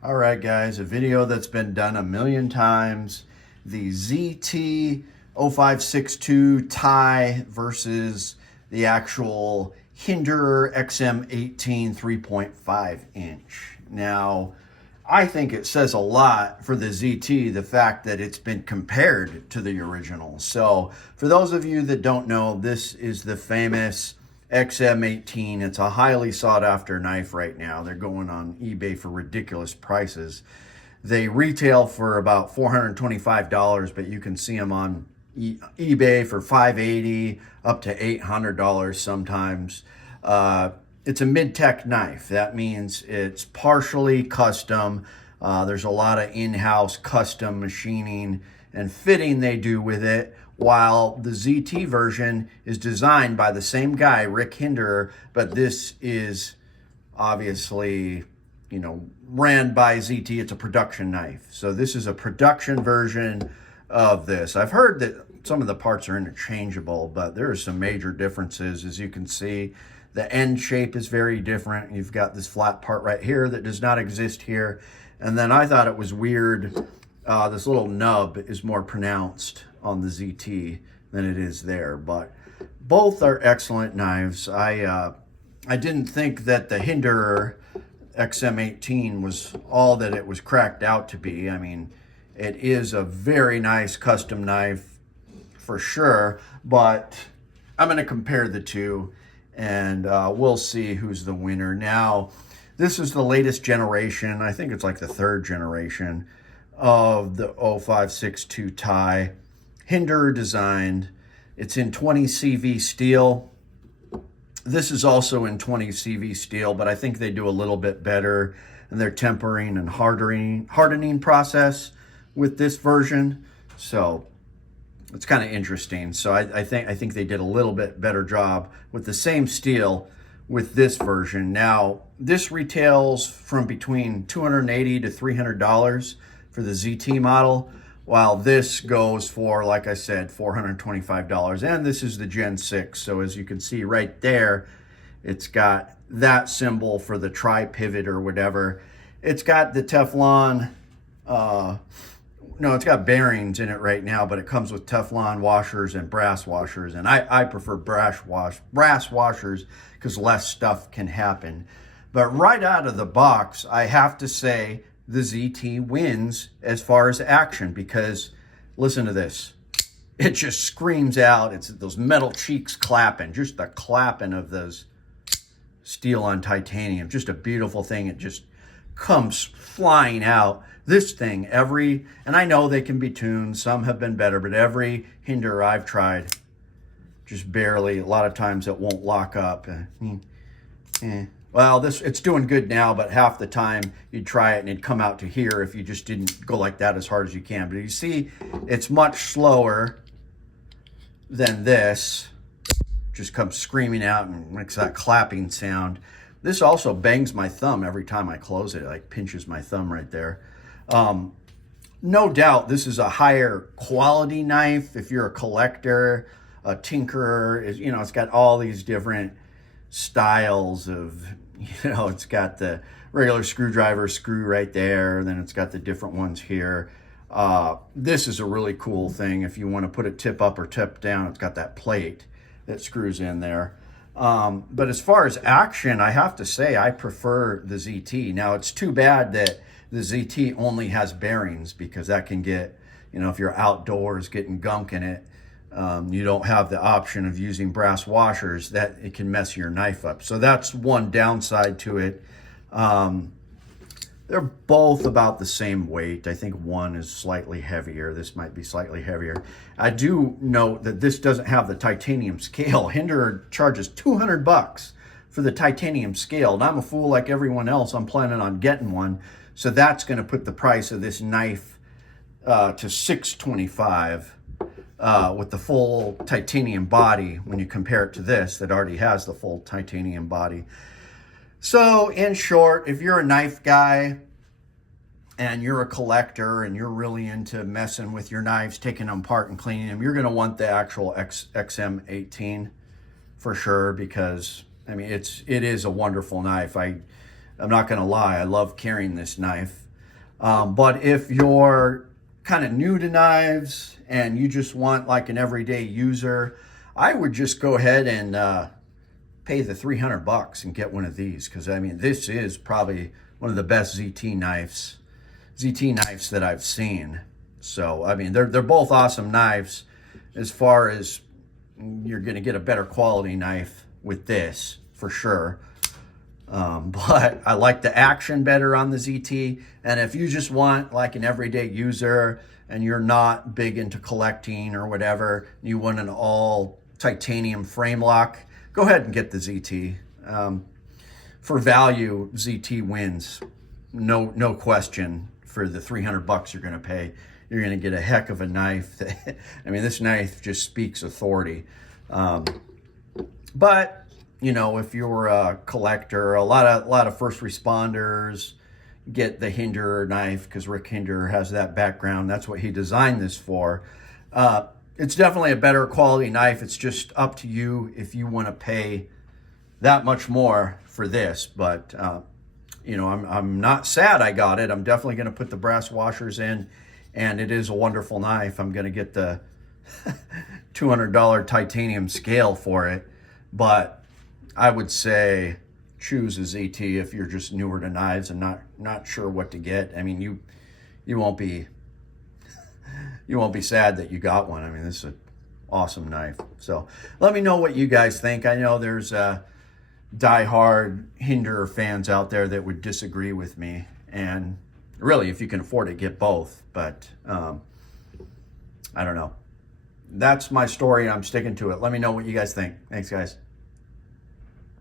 All right, guys, a video that's been done a million times. The ZT0562 tie versus the actual Hinderer XM18 3.5 inch. Now, I think it says a lot for the ZT, the fact that it's been compared to the original. So for those of you that don't know, this is the famous XM18. It's a highly sought after knife right now. They're going on eBay for ridiculous prices. They retail for about $425, but you can see them on eBay for $580 up to $800 sometimes. It's a mid-tech knife. That means it's partially custom. There's a lot of in-house custom machining and fitting they do with it, while the ZT version is designed by the same guy, Rick Hinderer, but this is obviously, ran by ZT. It's a production knife. So this is a production version of this. I've heard that some of the parts are interchangeable, but there are some major differences. As you can see, the end shape is very different. You've got this flat part right here that does not exist here. And then I thought it was weird, this little nub is more pronounced on the ZT than it is there, but both are excellent knives. I didn't think that the Hinderer XM18 was all that it was cracked out to be. I mean, it is a very nice custom knife for sure, but I'm going to compare the two and we'll see who's the winner. Now, this is the latest generation. I think it's like the third generation of the 0562 tie. Hinderer designed. It's in 20 CV steel. This is also in 20 CV steel, but I think they do a little bit better in their tempering and hardening process with this version. So it's kind of interesting. So I think they did a little bit better job with the same steel with this version. Now, this retails from between $280 to $300 for the ZT model, while this goes for, like I said, $425. And this is the Gen 6. So as you can see right there, it's got that symbol for the tri-pivot or whatever. It's got the Teflon, no, it's got bearings in it right now, but it comes with Teflon washers and brass washers. And I prefer brass washers because less stuff can happen. But right out of the box, I have to say the ZT wins as far as action, because listen to this. It just screams out. It's those metal cheeks clapping, just the clapping of those steel on titanium. Just a beautiful thing. It just comes flying out. This thing, and I know they can be tuned, some have been better, but every Hinderer I've tried, just barely, a lot of times it won't lock up. Well, it's doing good now, but half the time you'd try it and it'd come out to here if you just didn't go like that as hard as you can. But you see, it's much slower than this. Just comes screaming out and makes that clapping sound. This also bangs my thumb every time I close it. It like pinches my thumb right there. No doubt this is a higher quality knife. If you're a collector, a tinkerer, it's got all these different styles of, it's got the regular screwdriver screw right there, then it's got the different ones here. This is a really cool thing. If you want to put it tip up or tip down, it's got that plate that screws in there. But as far as action, I have to say I prefer the ZT. Now, it's too bad that the ZT only has bearings, because that can get, if you're outdoors getting gunk in it, you don't have the option of using brass washers, that it can mess your knife up. So that's one downside to it. They're both about the same weight. I think one is slightly heavier. This might be slightly heavier. I do note that this doesn't have the titanium scale. Hinderer charges $200 for the titanium scale. And I'm a fool like everyone else. I'm planning on getting one. So that's going to put the price of this knife to $625 with the full titanium body when you compare it to this that already has the full titanium body. So in short, if you're a knife guy and you're a collector and you're really into messing with your knives, taking them apart and cleaning them, you're going to want the actual XM18 for sure, because I mean, it is a wonderful knife. I'm not going to lie, I love carrying this knife. But if you're kind of new to knives and you just want like an everyday user, I would just go ahead and pay the $300 and get one of these, because I mean, this is probably one of the best ZT knives that I've seen. So I mean, they're both awesome knives. As far as you're going to get a better quality knife with this for sure. But I like the action better on the ZT. And if you just want like an everyday user and you're not big into collecting or whatever, you want an all titanium frame lock, go ahead and get the ZT. For value, ZT wins. No question. For the $300 you're going to pay, you're going to get a heck of a knife. I mean, this knife just speaks authority. But you know, if you're a collector, a lot of first responders get the Hinderer knife because Rick Hinderer has that background. That's what he designed this for. It's definitely a better quality knife. It's just up to you if you want to pay that much more for this. But you know, I'm not sad I got it. I'm definitely going to put the brass washers in, and it is a wonderful knife. I'm going to get the $200 titanium scale for it, but I would say choose a ZT if you're just newer to knives and not sure what to get. I mean, you won't be sad that you got one. I mean, this is an awesome knife. So let me know what you guys think. I know there's diehard Hinderer fans out there that would disagree with me, and really, if you can afford it, get both. But I don't know. That's my story, and I'm sticking to it. Let me know what you guys think. Thanks, guys.